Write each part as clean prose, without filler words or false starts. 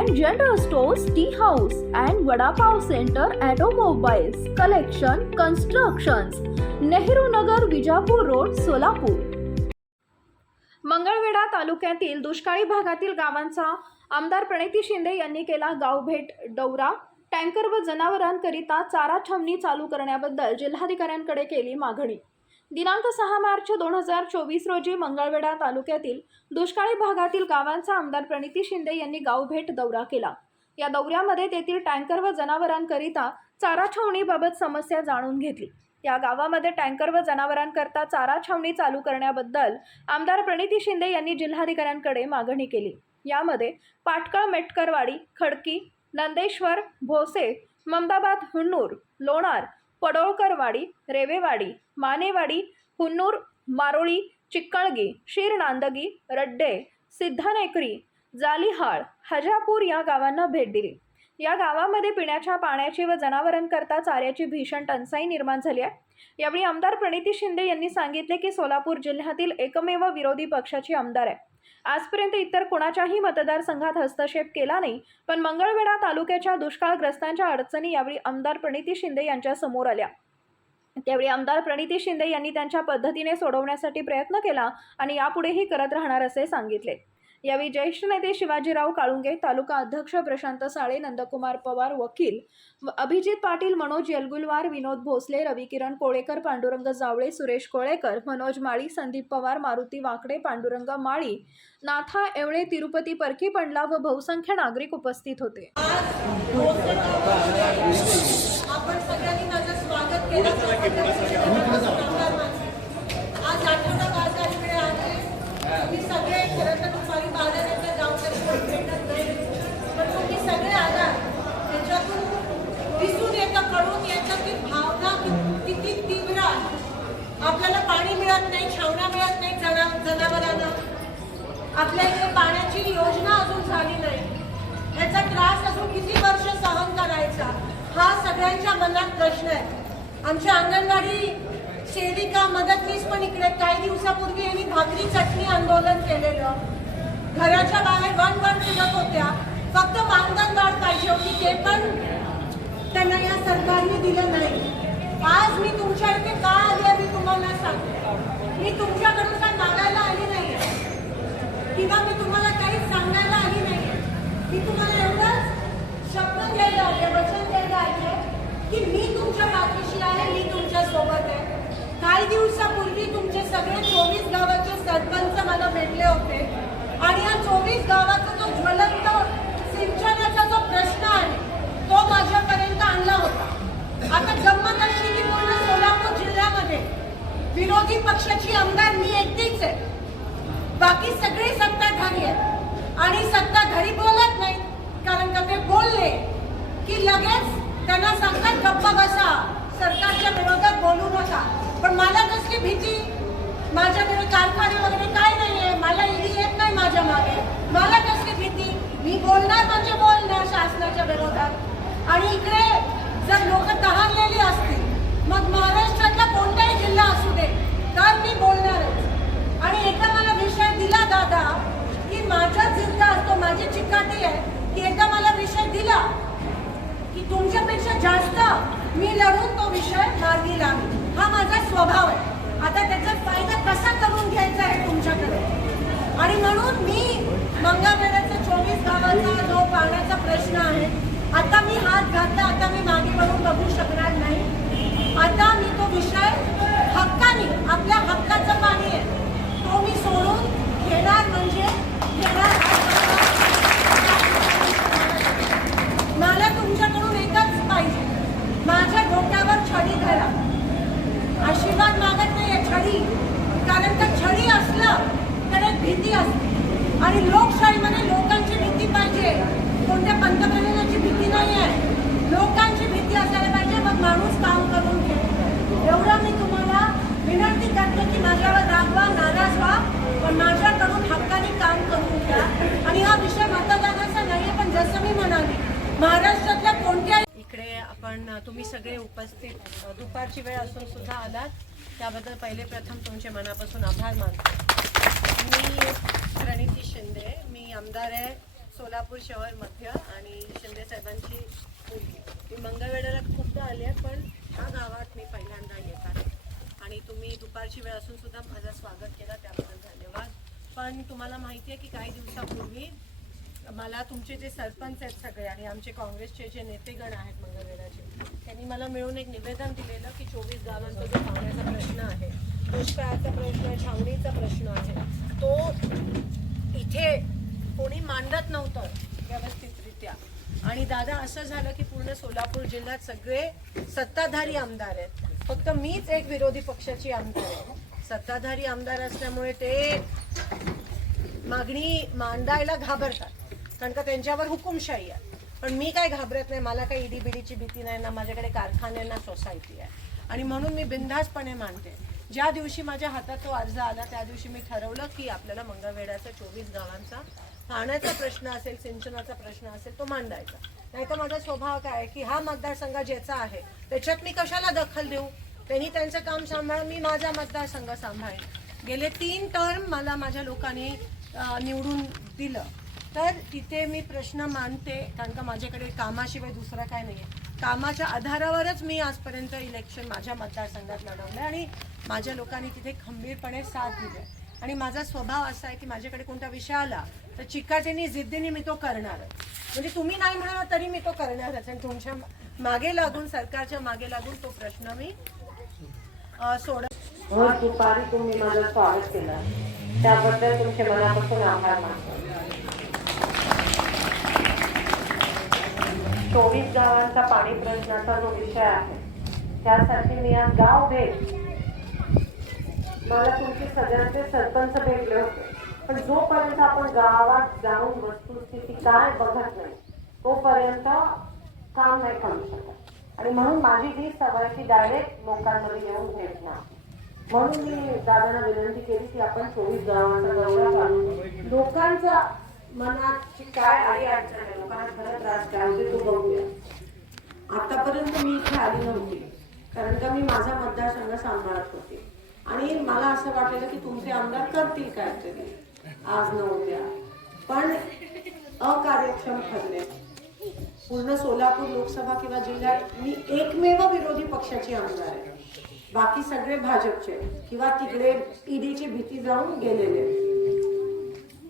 and general stores, tea house and vada pav center, automobiles, collection, constructions, Nehru Nagar, Vijapur road, Solapur. Mangalwedha तालुक्यातील दुष्काळी भागातील गावांचा आमदार प्रणिती शिंदे यांनी केला गावभेट दौरा. टँकर व जनावरांकरिता चारा छावणी चालू करण्याबद्दल जिल्हाधिकाऱ्यांकडे केली मागणी. दिनांक 6 मार्च 2024 रोजी मंगळवेढा तालुक्यातील दुष्काळी भागातील गावांचा आमदार प्रणिती शिंदे यांनी गावभेट दौरा केला. या दौऱ्यामध्ये तेथील टँकर व जनावरांकरिता चारा छावणीबाबत समस्या जाणून घेतली. या गावामध्ये टँकर व जनावरांकरता चारा छावणी चालू करण्याबद्दल आमदार प्रणिती शिंदे यांनी जिल्हाधिकाऱ्यांकडे मागणी केली. यामध्ये पाटकळ, मेटकरवाडी, खडकी, नंदेश्वर, भोसे, ममदाबाद, हुन्नूर, लोणार, पडोळकरवाडी, रेवेवाडी, मानेवाडी, हुन्नूर, मारोळी, चिक्कळगी, शिरनांदगी, रड्डे, सिद्धनेकरी, जालिहाळ, हजापूर या गावांना भेट दिली. या गावामध्ये पिण्याच्या पाण्याची व जनावरांकरता चाऱ्याची भीषण टंचाई निर्माण झाली आहे. यावेळी आमदार प्रणिती शिंदे यांनी सांगितले की सोलापूर जिल्ह्यातील एकमेव विरोधी पक्षाची आमदार आहे. आजपर्यंत इतर कोणाच्याही मतदारसंघात हस्तक्षेप केला नाही, पण मंगळवेढा तालुक्याच्या दुष्काळग्रस्तांच्या अडचणी यावेळी आमदार प्रणिती शिंदे यांच्या समोर आल्या. त्यावेळी आमदार प्रणिती शिंदे यांनी त्यांच्या पद्धतीने सोडवण्यासाठी प्रयत्न केला आणि यापुढेही करत राहणार असे सांगितले. यावेळी ज्येष्ठ नेते शिवाजीराव काळुंगे, तालुका अध्यक्ष प्रशांत साळे, नंदकुमार पवार, वकील अभिजित पाटील, मनोज येलगुलवार, विनोद भोसले, रविकिरण कोळेकर, पांडुरंग जावळे, सुरेश कोळेकर, मनोज माळी, संदीप पवार, मारुती वाकडे, पांडुरंग माळी, नाथा एवळे, तिरुपती परकी पंडला व बहुसंख्य नागरिक उपस्थित होते. आपण सगळ्यांनी माझं स्वागत केलं. आज आठवडा बाजाराकडे आले. तुम्ही सगळे खरं तर दुपारी बाजारात जाऊन भेटत नाही, पण तुम्ही सगळे आलात. त्याच्यातून दिसून येतं, कळून येतं की भावना किती तीव्र आहे. आपल्याला पाणी मिळत नाही, छावण्या मिळत नाही जनावरांना. आपल्या इथे पाण्याची योजना अजून झाली नाही. याचा त्रास अजून किती वर्ष सहन करायचा, हा सगळ्यांच्या मनात प्रश्न आहे. आमच्या अंगणवाडी सेविका, मदतनीस पण इकडे काही दिवसापूर्वी यांनी भाकरी चटणी आंदोलन केलेलं. घराच्या बाहेर वन फिरत होत्या. फक्त मानधन वाढ पाहिजे होती, ते पण त्यांना या सरकारने दिलं नाही. आज मी तुमच्या इथे का आली आहे मी तुम्हाला सांगते. मी तुमच्याकडून काय मागायला आली नाही किंवा मी तुम्हाला काही सांगायला आली नाही. मी तुम्हाला एवढंच शब्द द्यायला आले, वचन द्यायला आले की मी तुमच्या पाठीशी आहे, मी तुमच्या सोबत आहे. काही दिवसापूर्वी तुमचे सगळे 24 गावाचे सरपंच मला भेटले होते आणि या 24 गावाचा जो ज्वलंत सिंचनाचा जो प्रश्न आहे तो माझ्यापर्यंत आणला होता. आता गंमत अशी की पूर्ण सोलापूर जिल्ह्यामध्ये विरोधी पक्षाची आमदार मी एकटीच आहे. बाकी सगळे सत्ताधारी आहेत आणि सत्ताधारी बोलत नाहीत, कारण का ते बोलले की लगेच त्यांना सांगतात गप्पा बसा, सरकारच्या विरोधात बोलू नका. पण मला कसली भीती, माझ्याकडे कारखाने वगैरे काय नाहीये, मला ईडी येत नाही माझ्या मागे. मला कसली भीती, मी बोलणार म्हणजे बोलणार शासनाच्या विरोधात. आणि इकडे जर लोक तहानलेली असतील, मग महाराष्ट्रातला कोणताही जिल्हा असू दे, तर मी बोलणारच. आणि एकदा मला विषय दिला दादा की माझा जिल्हा असतो, माझी चिकाटी आहे की एकदा मला विषय दिला की तुमच्यापेक्षा जास्त मी लढून तो विषय मार्गी लावेल. हा माझा स्वभाव आहे. आता त्याचा फायदा कसा करून घ्यायचा आहे तुमच्याकडे. आणि म्हणून मी मंगळवेढ्याचा 24 गावाचा जो पाण्याचा प्रश्न आहे, आता मी हात घातला, आता मी मागे वळून बघू शकणार नाही. आता मी तो विषय हक्काने, आपल्या हक्काचं पाणी आहे तो मी सोडून घेणार म्हणजे घेणार. मला तुमच्याकडून एकच पाहिजे, माझ्या डोक्यावर छडी धरा. आशीर्वाद मागत नाहीये, छडी. कारण का छडी असलं तर एक भीती असते आणि लोकशाहीमध्ये लोकांची भीती पाहिजे. कोणत्या पंतप्रधानाची भीती नाही आहे, लोकांची भीती असायला पाहिजे. मग माणूस काम करून घे. एवढं मी तुम्हाला विनंती करते की माझ्यावर रागवा, नाराज व्हा, पण माझ्याकडून हक्काने काम करून घ्या. आणि हा विषय मतदानाचा नाहीये, पण जसं मी म्हणाली, महाराष्ट्रातल्या कोणत्याही इकडे आपण तुम्ही सगळे उपस्थित दुपारची वेळ असून सुद्धा आलात, त्याबद्दल पहिले प्रथम तुमचे मनापासून आभार मानतो. मी प्रणिती शिंदे, मी आमदार आहे सोलापूर शहर मध्य आणि शिंदे साहेबांची मुलगी. मी मंगळवेढ्याला खूपदा आली आहे, पण ह्या गावात मी पहिल्यांदा येत आहे आणि तुम्ही दुपारची वेळ असून सुद्धा माझं स्वागत केलं त्याबद्दल धन्यवाद. पण तुम्हाला माहिती आहे की काही दिवसापूर्वी मला तुमचे जे सरपंच आहेत सगळे आणि आमचे काँग्रेसचे जे नेतेगण आहेत मंगळवेढ्याचे, त्यांनी मला मिळून एक निवेदन दिलेलं की 24 गावांचा जो पाण्याचा प्रश्न आहे, दुष्काळाचा प्रश्न आहे, छावणीचा प्रश्न आहे, तो इथे कोणी मांडत नव्हतं व्यवस्थितरित्या. आणि दादा असं झालं की पूर्ण सोलापूर जिल्ह्यात सगळे सत्ताधारी आमदार आहेत, फक्त मीच एक विरोधी पक्षाची आमदार आहे. सत्ताधारी आमदार असल्यामुळे ते मागणी मांडायला घाबरतात, कारण का त्यांच्यावर हुकुमशाही आहे. पण मी काय घाबरत नाही, मला काही ईडीबीडीची भीती नाही ना, माझ्याकडे कारखाने ना सोसायटी आहे. आणि म्हणून मी बिनधास्तपणे मानते. ज्या दिवशी माझ्या हातात तो अर्ज आला त्या दिवशी मी ठरवलं की आपल्याला मंगळवेढ्याचा 24 गावांचा पाण्याचा प्रश्न असेल, सिंचनाचा प्रश्न असेल, तो मांडायचा. नाही तर माझा स्वभाव काय आहे की हा मतदारसंघ ज्याचा आहे त्याच्यात मी कशाला दखल देऊ. त्यांनी त्यांचं काम सांभाळ, मी माझा मतदारसंघ सांभाळेन. गेले 3 टर्म मला माझ्या लोकांनी निवडून दिलं, तर तिथे मी प्रश्न मांडते, कारण का माझ्याकडे कामाशिवाय दुसरं काय नाही आहे. कामाच्या आधारावरच मी आजपर्यंत इलेक्शन माझ्या मतदारसंघात लढवलं आणि माझ्या लोकांनी तिथे खंबीरपणे साथ दिली. आणि माझा स्वभाव असा आहे की माझ्याकडे कोणता विषय आला तर चिकाटीने जिद्दीने मी तो करणारच. म्हणजे तुम्ही नाही म्हणाला तरी मी तो करणारच आणि तुमच्या मागे लागून, सरकारच्या मागे लागून तो प्रश्न मी सोडत. दुपारी तुम्ही माझं स्वागत केलं त्याबद्दल तुमचे मनापासून आभार मानतो. 24 गावांचा पाणी प्रश्नाचा जो विषय आहे त्यासाठी मी आज गाव भेट, मला तुमचे सगळ्यांचे सरपंच भेटले होते, पण जोपर्यंत आपण गावात जाऊन वस्तुस्थिती काय बघत नाही तोपर्यंत काम नाही करू शकत. आणि म्हणून माझी ही सवय की डायरेक्ट लोकांमध्ये येऊन भेटणार. म्हणून मी दादांना विनंती केली की आपण 24 गावांचा दौरा काढून लोकांच्या मनाची काय आली अडचण आहे, लोकांना खरं त्रास काय होते तो बघूया. आतापर्यंत मी इथे आली नव्हती, कारण का मी माझा मतदारसंघ सांभाळत होते आणि मला असं वाटलेलं की तुमचे आमदार करतील काहीतरी आज न उद्या, पण अकार्यक्षम ठरले. पूर्ण सोलापूर लोकसभा किंवा जिल्ह्यात मी एकमेव विरोधी पक्षाची आमदार आहे, बाकी सगळे भाजपचे किंवा तिकडे ईडीची भीती जाऊन गेलेले.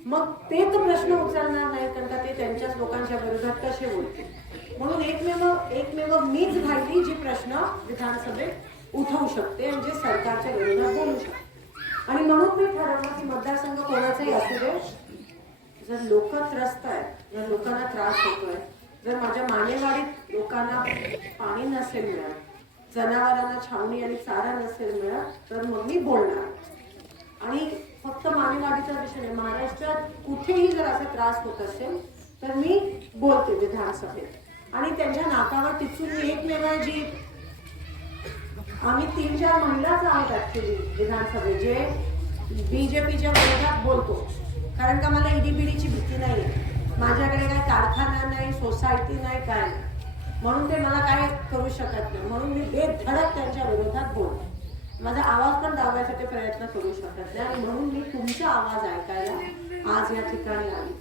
मग ते तर प्रश्न उचलणार नाही, कारण का ते त्यांच्याच लोकांच्या विरोधात कसे बोलतील. म्हणून एकमेव मीच राहिली जी प्रश्न विधानसभेत उठवू शकते आणि जे सरकारच्या विरोधात बोलू शकते. आणि म्हणून मी ठरवलं की मतदारसंघ कोणाचाही असू दे, जर लोक त्रस्त आहेत, जर लोकांना त्रास होतोय, जर माझ्या मानेवाडीत लोकांना पाणी नसेल मिळत, जनावरांना छावणी आणि चारा नसेल मिळत, तर मग मी बोलणार. आणि फक्त मानेवाडीचा विषय नाही, महाराष्ट्रात कुठेही जर असा त्रास होत असेल तर मी बोलते विधानसभेत. आणि त्यांच्या नाकावर टिचून मी एकमेव जी, आम्ही 3-4 महिलाच आहोत ऍक्च्युली विधानसभेत जे बीजेपीच्या विरोधात बोलतो, कारण का मला ईडीबीडीची भीती नाही आहे. माझ्याकडे काही कारखाना नाही, सोसायटी नाही, काय नाही, म्हणून ते मला काय करू शकत नाही. म्हणून मी बेधडक त्यांच्या विरोधात बोलते. माझा आवाज पण दाबायचा ते प्रयत्न करू शकत नाही आणि म्हणून मी तुमचा आवाज ऐकायला आज या ठिकाणी आली.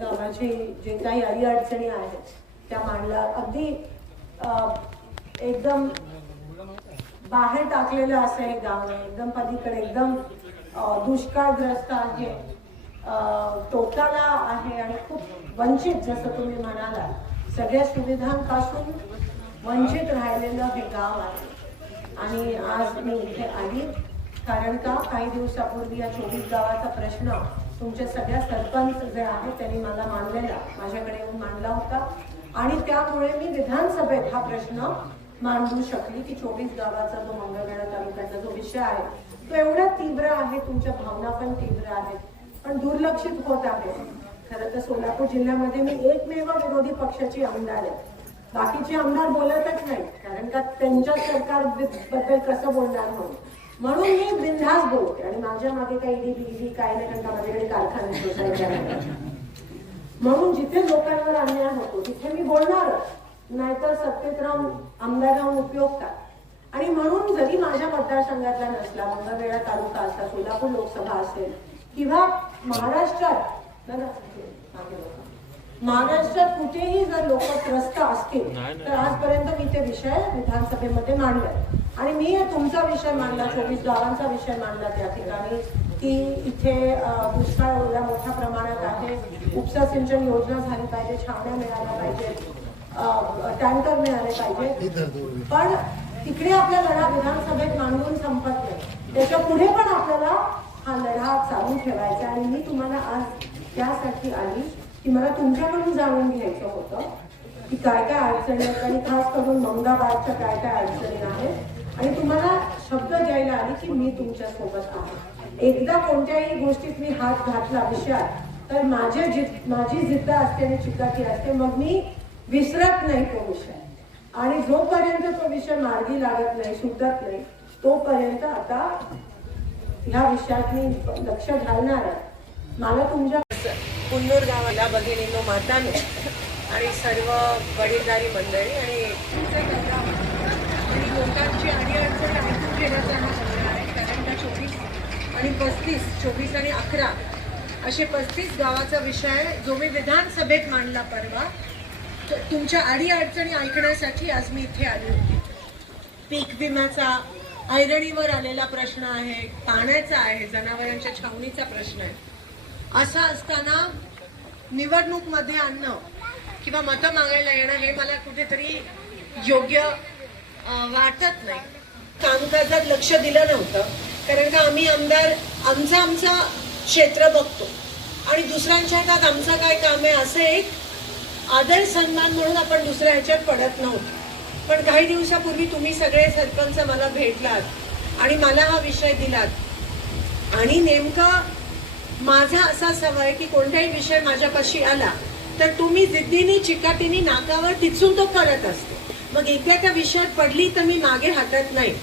गावाची जे काही अडीअडचणी आहेत त्या मांडल्या. अगदी एकदम बाहेर टाकलेलं असं एक गाव आहे, एकदम पलीकडे, एकदम दुष्काळग्रस्त आहे, तोटाला आहे आणि खूप वंचित, जसं तुम्ही म्हणाला सगळ्या सुविधांपासून वंचित राहिलेलं हे गाव आहे. आणि आज मी इथे आली कारण का काही दिवसापूर्वी या 24 गावाचा प्रश्न तुमचे सगळ्या सरपंच जे आहेत त्यांनी मला मांडलेला, माझ्याकडे येऊन मांडला होता आणि त्यामुळे मी विधानसभेत हा प्रश्न मांडू शकली की 24 गावाचा जो मंगळवेढा तालुक्याचा जो विषय आहे तो एवढा तीव्र आहे, तुमच्या भावना पण तीव्र आहेत, पण दुर्लक्षित होत आहे. खरं तर सोलापूर जिल्ह्यामध्ये मी एकमेव विरोधी पक्षाची आमदार आहे, बाकीचे आमदार बोलतच नाही, कारण का त्यांच्या सरकारबद्दल कसं बोलणार म्हणून मी बिनधास्त बोलते. आणि माझ्या मागे काही ईडी काय नाही, कारण का माझ्याकडे कारखाने सोसायटी. म्हणून जिथे लोकांवर अन्याय होतो तिथे मी बोलणार, नाहीतर सत्तेत राहून आमदार राहून उपयोग काय. आणि म्हणून जरी माझ्या मतदारसंघातला नसला, मंगळवेढा तालुका असला, सोलापूर लोकसभा असेल किंवा महाराष्ट्रात महाराष्ट्रात कुठेही जर लोक त्रस्त असतील तर आजपर्यंत मी ते विषय विधानसभेमध्ये मांडले आणि मी तुमचा विषय मांडला, 24 गावांचा विषय मांडला त्या ठिकाणी की इथे दुष्काळ एवढ्या मोठ्या प्रमाणात आहे, उपसा सिंचन योजना झाली पाहिजे, छावण्या मिळाल्या पाहिजेत, टँकर मिळाले पाहिजे. पण तिकडे आपला लढा विधानसभेत मांडून संपत नाही, त्याच्या पुढे पण आपल्याला हा लढा चालू ठेवायचा. आणि मी तुम्हाला आज त्यासाठी आली की मला तुमच्याकडून जाणून घ्यायचं होतं की काय काय अडचणी आहेत आणि खास करून मंगाबादच्या काय काय अडचणी आहेत आणि तुम्हाला शब्द द्यायला आली की मी तुमच्या सोबत आहे. एकदा कोणत्याही गोष्टीत मी हात घातला विषयात तर माझी जिद्द असते आणि चिकाटी असते, मग मी विसरत नाही तो विषय. आणि जोपर्यंत तो विषय मार्गी लागत नाही, सुटत नाही, तोपर्यंत आता ह्या विषयात मी लक्ष घालणार आहे. मला तुमच्या पुन्नूर गावाला भगिनींनो, मातांनो आणि सर्व वडीलधारी मंडळी आणि लोकांची अडीअडचण ऐकून घेण्याचा हा दौरा आहे. कारण त्या 24 आणि 11 असे 35 गावाचा विषय जो मी विधानसभेत मांडला परवा, तुमच्या अडीअडचणी ऐकण्यासाठी आज मी इथे आली होती. पीक विम्याचा, ऐरणीवर आलेला प्रश्न आहे, पाण्याचा आहे, जनावरांच्या छावणीचा प्रश्न आहे. असं असताना निवडणूक मध्ये आणणं किंवा मतं मागायला येणं हे मला कुठेतरी योग्य वाटत नाही. कामकाजात लक्ष दिलं नव्हतं कारण का आम्ही आमदार आमचं क्षेत्र बघतो आणि दुसऱ्यांच्या हातात आमचं काय काम आहे असं एक आदर सन्मान म्हणून आपण दुसऱ्या ह्याच्यात पडत नव्हतो. पण काही दिवसापूर्वी तुम्ही सगळे सरपंच मला भेटलात आणि मला हा विषय दिलात आणि नेमका माझा असा सवय की कोणताही विषय माझ्यापाशी आला तर तुम्ही जिद्दीने चिकाटीने नाकावर टिचून तो करत असतो. मग एकदा त्या विषयात पडली तर मी मागे हटत नाही.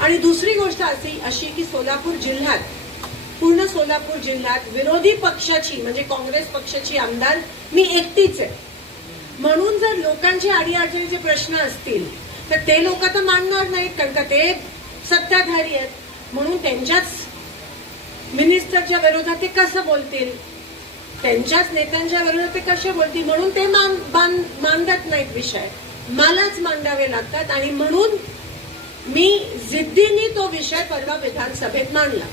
आणि दुसरी गोष्ट अशी की सोलापूर जिल्ह्यात, पूर्ण सोलापूर जिल्ह्यात विरोधी पक्षाची म्हणजे काँग्रेस पक्षाची आमदार मी एकटीच आहे. म्हणून जर लोकांचे अडीअडचणीचे प्रश्न असतील तर ते लोक तर मांडणार नाहीत कारण का ते सत्ताधारी आहेत. म्हणून त्यांच्याच मिनिस्टरच्या विरोधात ते कसं बोलतील, त्यांच्याच नेत्यांच्या विरोधात ते कसे बोलतील, म्हणून ते मांडत नाहीत विषय, मलाच मांडावे लागतात. आणि म्हणून मी जिद्दीने तो विषय परवा विधानसभेत मांडला.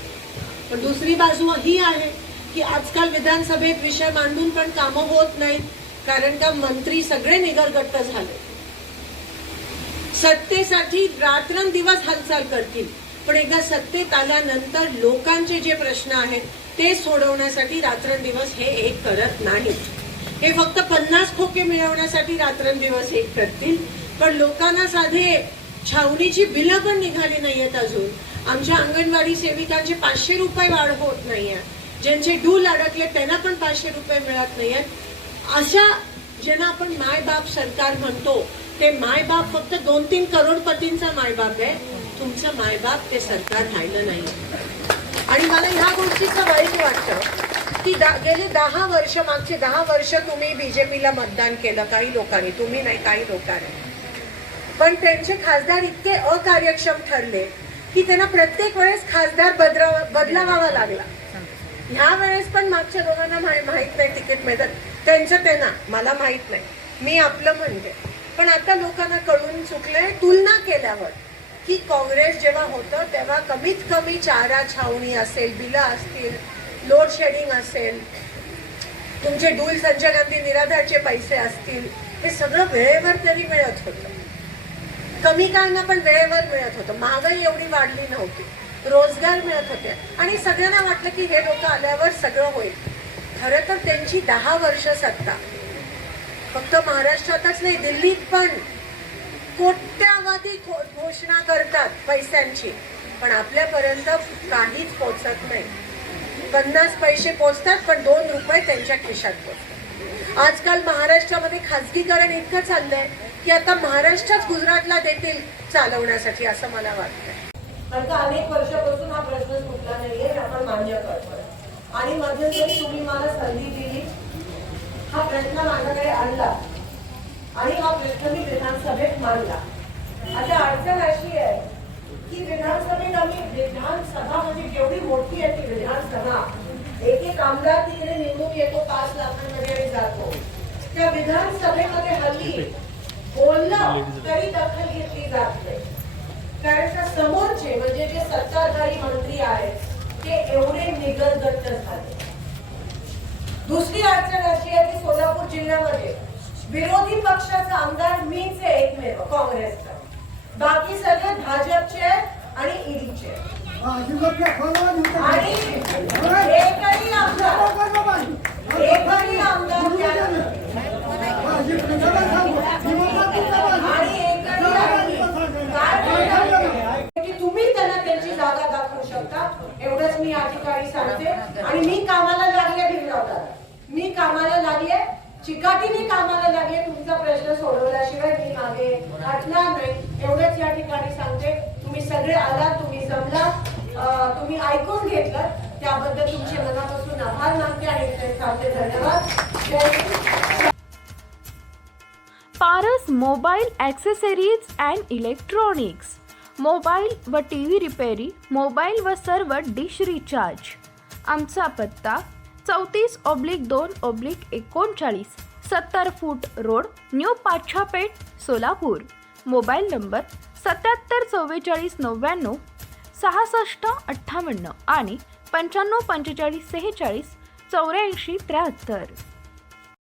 पण दुसरी बाजू ही आहे की आजकाल विधानसभेत विषय मांडून पण कामं होत नाहीत कारण का मंत्री सगळे निगरगट्ट झाले. सत्तेसाठी रात्रंदिवस हालचाल करतील पण एकदा सत्तेत आल्यानंतर लोकांचे जे प्रश्न आहेत ते सोडवण्यासाठी रात्रंदिवस हे एक करत नाहीत. हे फक्त 50 खोके मिळवण्यासाठी रात्रंदिवस एक करतील. पण लोकांना साधे छावणीची बिलं पण निघाली नाहीयेत अजून. आमच्या अंगणवाडी सेविकांचे 500 रुपये वाढ होत नाहीये. ज्यांचे डूल अडकले त्यांना पण 500 रुपये मिळत नाहीयेत. अशा ज्यांना आपण मायबाप सरकार म्हणतो ते मायबाप फक्त 2-3 करोडपतींचा मायबाप आहे. तुमचं मायबाप ते सरकार राहिलं नाही. आणि मला ह्या गोष्टीचं वाईट वाटतं की गेली 10 वर्ष, मागची 10 वर्ष तुम्ही बीजेपीला मतदान केलं, काही लोकांनी, तुम्ही नाही काही लोकांनी. पण त्यांचे खासदार इतके अकार्यक्षम ठरले की त्यांना प्रत्येक वेळेस खासदार बदलावा लागला. ह्या वेळेस पण मागच्या दोघांना माहित नाही तिकीट मिळतात त्यांचं त्यांना, मला माहित नाही, मी आपलं म्हणते. पण आता लोकांना कळून चुकलंय तुलना केल्यावर की काँग्रेस जेव्हा होतं तेव्हा कमीत कमी चारा छावणी असेल, बिलं असतील, लोड शेडिंग असेल, तुमचे डूल संजय गांधी निराधारचे पैसे असतील, हे सगळं वेळेवर तरी मिळत होतं. कमी काळांना पण वेळेवर मिळत होतं. महागाई एवढी वाढली नव्हती, रोजगार मिळत होते आणि सगळ्यांना वाटलं की हे लोक आल्यावर सगळं होईल. खरं तर त्यांची 10 वर्ष सत्ता फक्त महाराष्ट्रातच नाही दिल्लीत पण कोट्यावधी घोषणा करतात पैशांची, पण आपल्यापर्यंत काहीच पोचत नाही. 50 पैसे पोचतात पण 2 रुपये त्यांच्या खिशात पोचतात. आजकाल महाराष्ट्रामध्ये खाजगीकरण इतकं चाललंय की आता महाराष्ट्रच गुजरातला देखील चालवण्यासाठी असं मला वाटतंय. कारण का अनेक वर्षापासून हा प्रश्न सुटला नाहीये, आपण मान्य करतोय. आणि मध्यंतरी तुम्ही मला संधी दिली, हा प्रश्न माझ्याकडे आणला आणि हा प्रश्न मी विधानसभेत मांडला. आता अडचण अशी आहे की विधानसभेत आम्ही, विधानसभा म्हणजे केवढी मोठी आहे ती विधानसभा, एक आमदार तिकडे निवडून येतो 5 लाखांमध्ये आणि जातो. त्या विधानसभेमध्ये हल्ली बोललं तरी दखल घेतली जात नाही. कारण त्या समोरचे म्हणजे जे सत्ताधारी मंत्री आहेत ते एवढे निगलगट्ट झाले. दुसरी अडचण अशी आहे की सोलापूर जिल्ह्यामध्ये विरोधी पक्षाचा आमदार मीच आहे एकमेव काँग्रेसचा. बाकी सगळे भाजपचे आणि ईडीचे. आणि एकही आमदार की तुम्ही त्यांना त्यांची जागा दाखवू शकता एवढंच मी या ठिकाणी सांगते. आणि मी कामाला लागले भीमरावदादा, मी कामाला लागले, चिकाटीने कामाला लागले. तुमचा प्रश्न सोडवल्याशिवाय मी मागे हटणार नाही एवढंच या ठिकाणी सांगते. तुम्ही सगळे आलात, तुम्ही जमला, तुम्ही ऐकून घेतलं त्याबद्दल तुमचे मनापासून आभार मानते आणि इथे थांबते. धन्यवाद. Jai Hind. Paras mobile accessories and electronics, mobile व टी व्ही रिपेरी, मोबाईल व सर्व डिश रिचार्ज. आमचा पत्ता 34/2/39 70 फूट road, new Pachhapeth, Solapur. Mobile number 77 44 99 66 58 आणि 95 45 46 84 73.